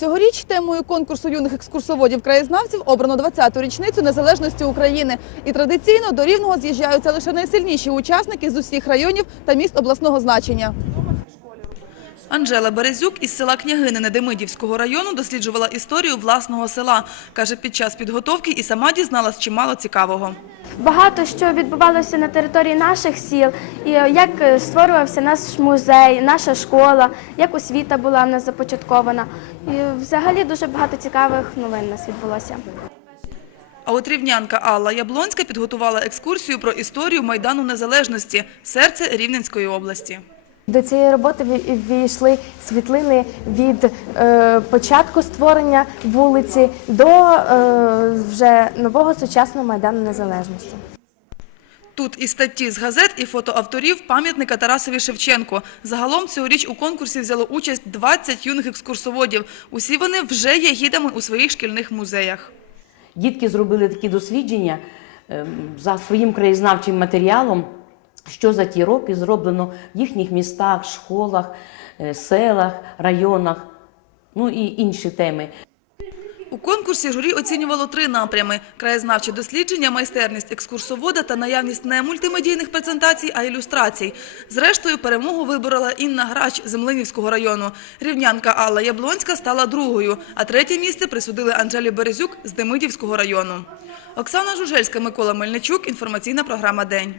Цьогоріч темою конкурсу юних екскурсоводів-краєзнавців обрано 20-ту річницю незалежності України. І традиційно до Рівного з'їжджаються лише найсильніші учасники з усіх районів та міст обласного значення. Анжела Березюк із села Княгинине Демидівського району досліджувала історію власного села. Каже, під час підготовки і сама дізналась чимало цікавого. Багато що відбувалося на території наших сіл, і е, як е, створювався наш музей, наша школа, як освіта була в нас започаткована. І взагалі дуже багато цікавих новин у нас відбулося. А от рівнянка Алла Яблонська підготувала екскурсію про історію Майдану Незалежності – серце Рівненської області. До цієї роботи ві- ввійшли світлини від е, початку створення вулиці до е, вже нового сучасного майдану незалежності. Тут і статті з газет, і фото авторів пам'ятника Тарасові Шевченко. Загалом цьогоріч у конкурсі взяло участь 20 юних екскурсоводів. Усі вони вже є гідами у своїх шкільних музеях. Дітки зробили такі дослідження ем, за своїм краєзнавчим матеріалом, що за ті роки зроблено в їхніх містах, школах, е, селах, районах, ну і інші теми. У конкурсі журі оцінювало три напрями – краєзнавче дослідження, майстерність екскурсовода та наявність не мультимедійних презентацій, а ілюстрацій. Зрештою, перемогу виборола Інна Грач з Млинівського району. Рівнянка Алла Яблонська стала другою, а третє місце присудили Анжелі Березюк з Демидівського району. Оксана Жужельська, Микола Мельничук. Інформаційна програма «День».